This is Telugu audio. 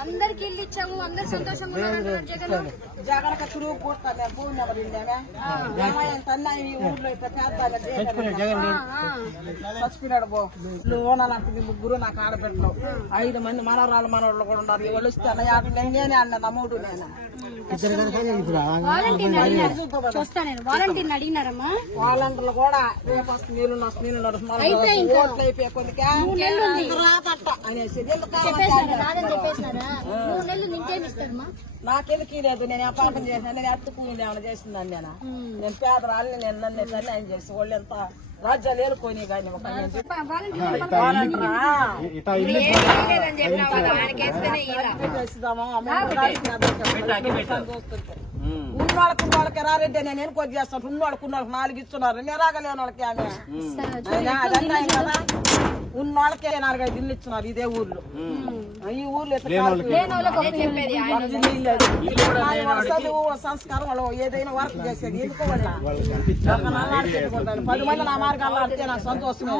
అందరికి ఇల్లు ఇచ్చాము అందరు సంతోషంగా జగన్? జగన్ కచ్చుడు పోతానే భూమి తన్న ఈ ఊర్లో ఇట్లా చేద్దాం చచ్చిపోయినాడు బో లోనాలంటే ముగ్గురు నాకు ఆడబెట్టలు ఐదు మంది మనవరాలు మనవాళ్ళు కూడా ఉన్నారు. వాళ్ళు వస్తే అన్నయ్య నేను నేనే అన్న నమ్ముడు నేను? వాలంటీర్ అడిగినారు. చూస్తా నేను. వాలంటీర్ అడిగినారమ్మా? వాళ్ళందరూ కూడా రేపు వస్తే నీళ్ళు వస్తే నీళ్ళు అయితే ఇంకా. ఓట్లు అయిపోయి కొద్దిగా. రాదట్ట అనేసి. ఎందుకు చెప్పేసినారా? రాదని చెప్పేసినారా? మూడు నెలలు నీకేమి ఇస్తారమ్మా నాకెందుకు లేదు? నేను ఆ పాపం చేసిన నేను ఎత్తుకుని ఏమైనా చేసిందని నేను నేను పేదరాళ్ళని నేను నన్ను అన్యాయం చేసి వాళ్ళు ఎంత రాజ్యాలు ఏలుకొని కానీ ఒక. ఉన్నోళ్ళకి ఉన్నోళ్ళకి రారెడ్డి నేను ఎన్నుకోటి చేస్తాను? ఉన్నోళ్ళకి ఉన్నోళ్ళకి నాలుగు ఇస్తున్నారు. నేను రాగలేని వాళ్ళకి ఆమె. అదంతా ఆయన కదా ఉన్నోళ్ళకే నాలుగైదు ఇల్లు ఇస్తున్నారు ఇదే ఊర్లో. ఈ ఊర్లో. వాళ్ళకి సంస్కారం వాళ్ళు ఏదైనా వర్క్ చేసేది. ఎందుకో వాళ్ళ? పది మంది నా మార్గాల్లో అంటే నాకు సంతోషమే.